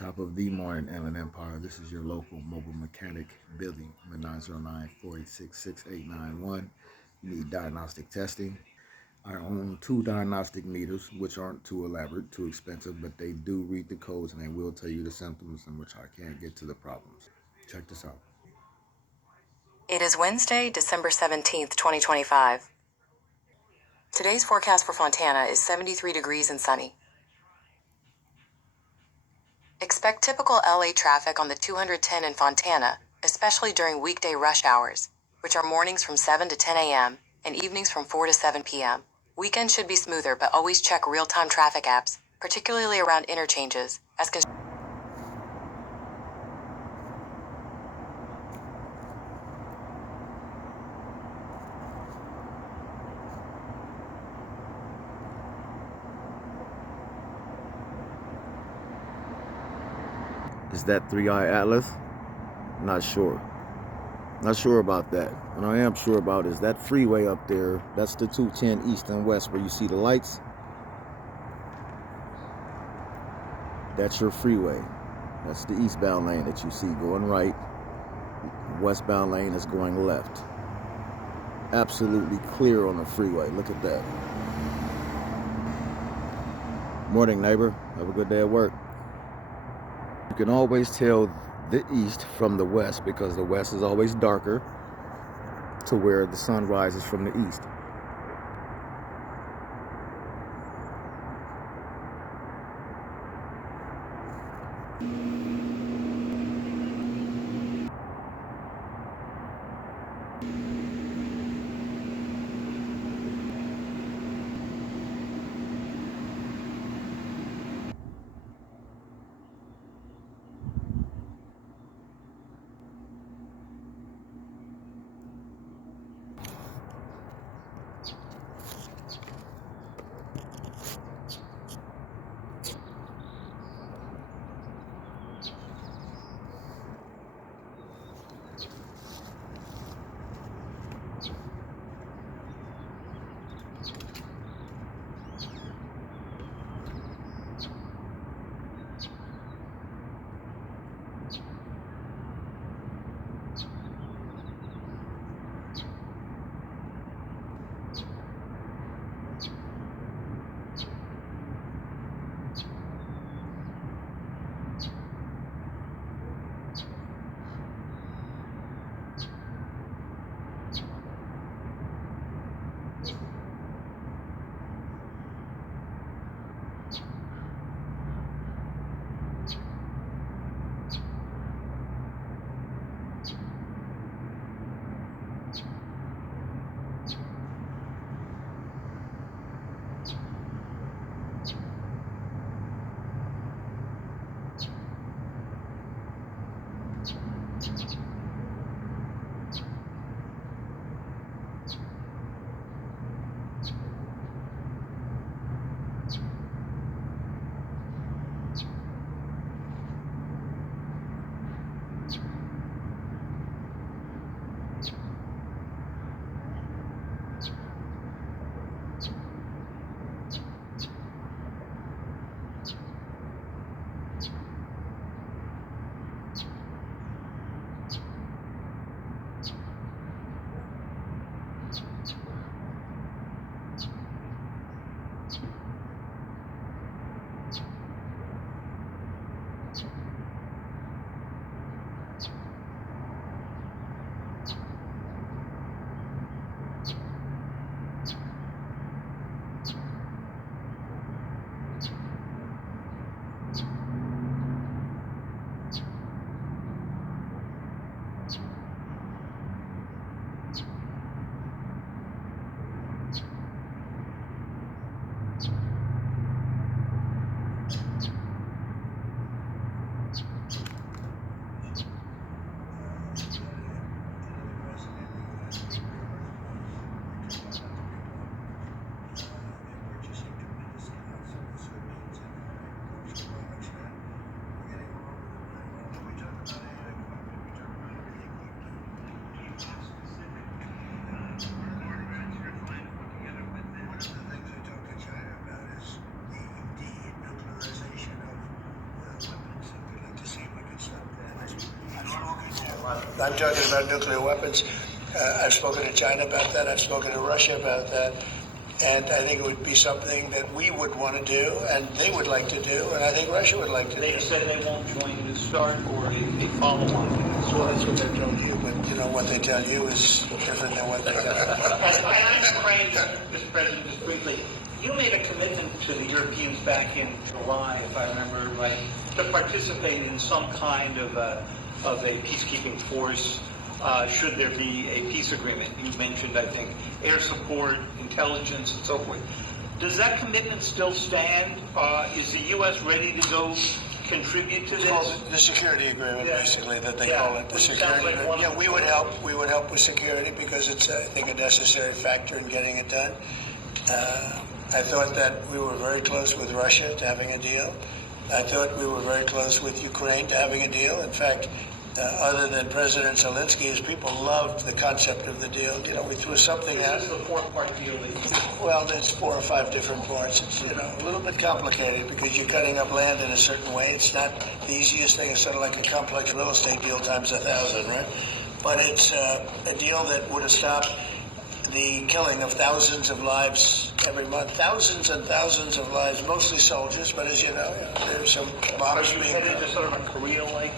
Top of the morning, Inland Empire. This is your local mobile mechanic, Billy, 909-486-6891. You need diagnostic testing. I own two diagnostic meters, which aren't too elaborate, too expensive, but they do read the codes and they will tell you the symptoms in which I can't get to the problems. Check this out. It is Wednesday, December 17th, 2025. Today's forecast for Fontana is 73 degrees and sunny. Expect typical LA traffic on the 210 in Fontana, especially during weekday rush hours, which are mornings from 7 to 10 a.m. and evenings from 4 to 7 p.m. Weekends should be smoother, but always check real-time traffic apps, particularly around interchanges, as Is that 3i Atlas? Not sure. Not sure about that. What I am sure about is that freeway up there. That's the 210 east and west where you see the lights. That's your freeway. That's the eastbound lane that you see going right. Westbound lane is going left. Absolutely clear on the freeway. Look at that. Morning, neighbor. Have a good day at work. You can always tell the east from the west because the west is always darker to where the sun rises from the east. I'm talking about nuclear weapons. I've spoken to China about that. I've spoken to Russia about that. And I think it would be something that we would want to do, and they would like to do, and I think Russia would like to do. They said they won't join the START or a follow-on. Well, that's what they're telling you, but you know what they tell you is different than what they tell And I'm Crane, Mr. President, just briefly. You made a commitment to the Europeans back in July, if I remember right, to participate in some kind of a peacekeeping force should there be a peace agreement. You mentioned, I think, air support, intelligence, and so forth. Does that commitment still stand? Is the U.S. ready to go contribute to this? the security agreement, Yeah. basically, that they Yeah. call it. The Which security sounds like agreement. one Yeah, of we the- would help. We would help with security because it's, I think, a necessary factor in getting it done. I thought that we were very close with Russia to having a deal. I thought we were very close with Ukraine to having a deal. In fact, other than President Zelensky, his people loved the concept of the deal. You know, we threw something out. This is the four-part deal that Well, there's 4 or 5 different parts. It's, you know, a little bit complicated because you're cutting up land in a certain way. It's not the easiest thing. It's sort of like a complex real estate deal times 1,000, right? But it's a deal that would have stopped the killing of thousands of lives every month. Thousands and thousands of lives, mostly soldiers, but as you know, there's some Are bombs you being headed to sort of a Korea-like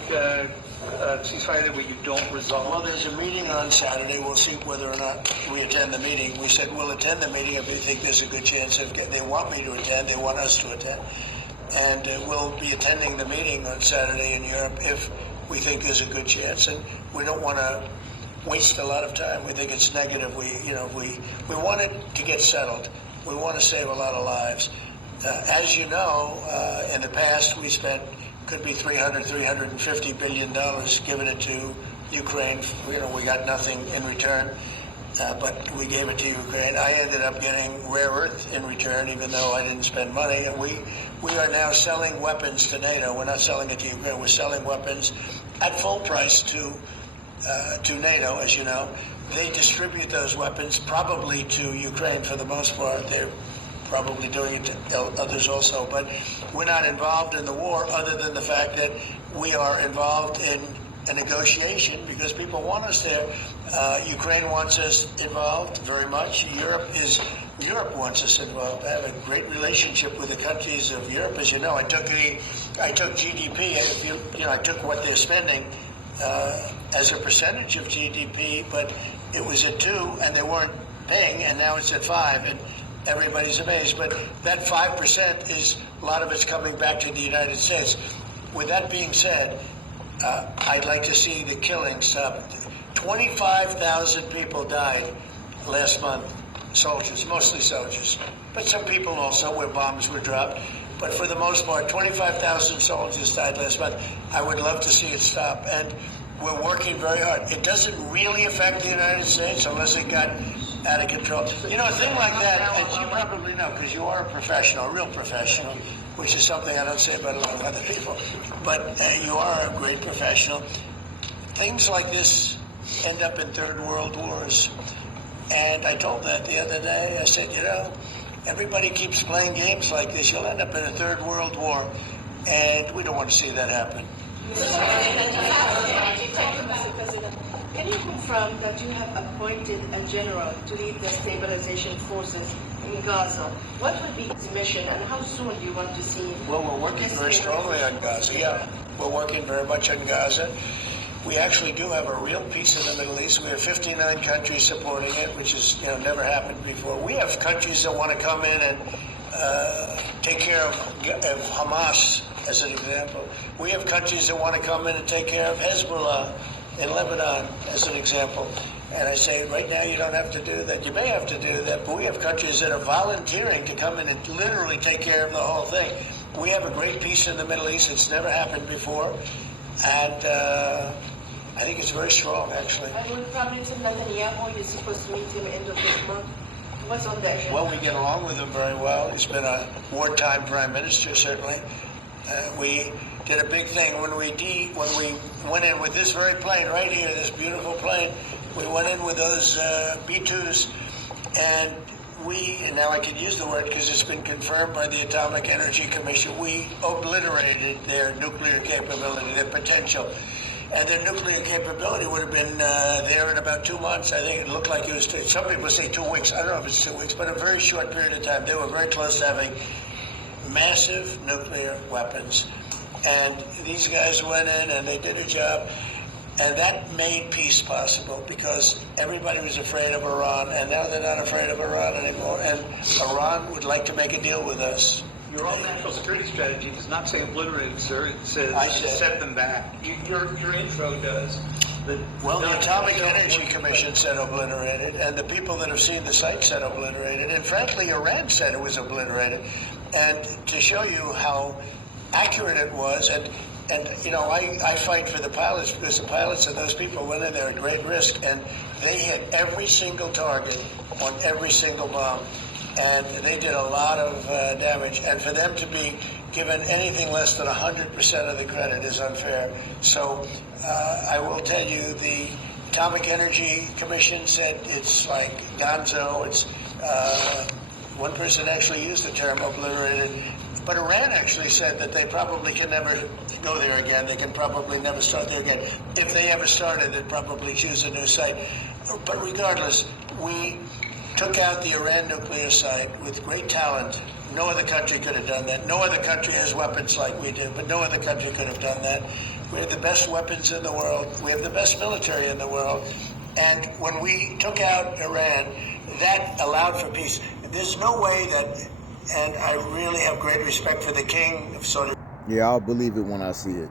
ceasefire where you don't resolve? Well, there's a meeting on Saturday. We'll see whether or not we attend the meeting. We said we'll attend the meeting if we think there's a good chance of they want me to attend. They want us to attend. And we'll be attending the meeting on Saturday in Europe if we think there's a good chance. And we don't want to waste a lot of time. We think it's negative. We want it to get settled. We want to save a lot of lives. As you know, in the past we spent could be $350 billion giving it to Ukraine. You know, we got nothing in return, but we gave it to Ukraine. I ended up getting rare earth in return, even though I didn't spend money. And we are now selling weapons to NATO. We're not selling it to Ukraine. We're selling weapons at full price to NATO, as you know. They distribute those weapons probably to Ukraine for the most part. They're probably doing it to others also, but we're not involved in the war other than the fact that we are involved in a negotiation because people want us there. Ukraine wants us involved very much. Europe wants us involved. I have a great relationship with the countries of Europe. As you know, I took GDP. I took what they're spending as a percentage of GDP, but it was at 2 and they weren't paying, and now it's at 5. And everybody's amazed, but that 5% is a lot of it's coming back to the United States. With that being said, I'd like to see the killing stop. 25,000 people died last month, soldiers, mostly soldiers, but some people also where bombs were dropped. But for the most part, 25,000 soldiers died last month. I would love to see it stop, and we're working very hard. It doesn't really affect the United States unless it got out of control. You know, a thing like that, as you probably know, because you are a professional, a real professional, which is something I don't say about a lot of other people, but you are a great professional. Things like this end up in third world wars. And I told that the other day. I said, you know, everybody keeps playing games like this. You'll end up in a third world war. And we don't want to see that happen. Mr. President, can you confirm that you have appointed a general to lead the stabilization forces in Gaza? What will be his mission and how soon do you want to see? Well, we're working very strongly on Gaza. Yeah, we're working very much on Gaza. We actually do have a real peace in the Middle East. We have 59 countries supporting it, which has never happened before. We have countries that want to come in and take care of Hamas, as an example. We have countries that want to come in and take care of Hezbollah in Lebanon, as an example. And I say, right now, you don't have to do that. You may have to do that, but we have countries that are volunteering to come in and literally take care of the whole thing. We have a great peace in the Middle East. It's never happened before. And I think it's very strong, actually. And will Prime Minister Netanyahu, you're supposed to meet him end of this month? What's on the agenda? Well, we get along with him very well. He's been a wartime prime minister, certainly. We did a big thing when we went in with this very plane right here, this beautiful plane. We went in with those B-2s, and now I can use the word because it's been confirmed by the Atomic Energy Commission, we obliterated their nuclear capability, their potential. and their nuclear capability would have been there in about 2 months. I think it looked like it was, some people say 2 weeks. I don't know if it's 2 weeks, but a very short period of time. They were very close to having massive nuclear weapons. And these guys went in and they did a job. And that made peace possible because everybody was afraid of Iran, and now they're not afraid of Iran anymore. And Iran would like to make a deal with us. Your own national security strategy does not say obliterated, sir. It says set them back. Your intro does. Well, the Atomic Energy Commission said obliterated, and the people that have seen the site said obliterated, and frankly, Iran said it was obliterated. And to show you how accurate it was, and you know, I fight for the pilots because the pilots and those people went in there at great risk, and they hit every single target on every single bomb, and they did a lot of damage. And for them to be given anything less than 100% of the credit is unfair. So I will tell you, the Atomic Energy Commission said it's like gonzo. It's one person actually used the term obliterated. But Iran actually said that they probably can never go there again. They can probably never start there again. If they ever started, they'd probably choose a new site. But regardless, we took out the Iran nuclear site with great talent. No other country could have done that. No other country has weapons like we do, but no other country could have done that. We have the best weapons in the world. We have the best military in the world. And when we took out Iran, that allowed for peace. There's no way that, and I really have great respect for the king of Saudi Arabia. Yeah, I'll believe it when I see it.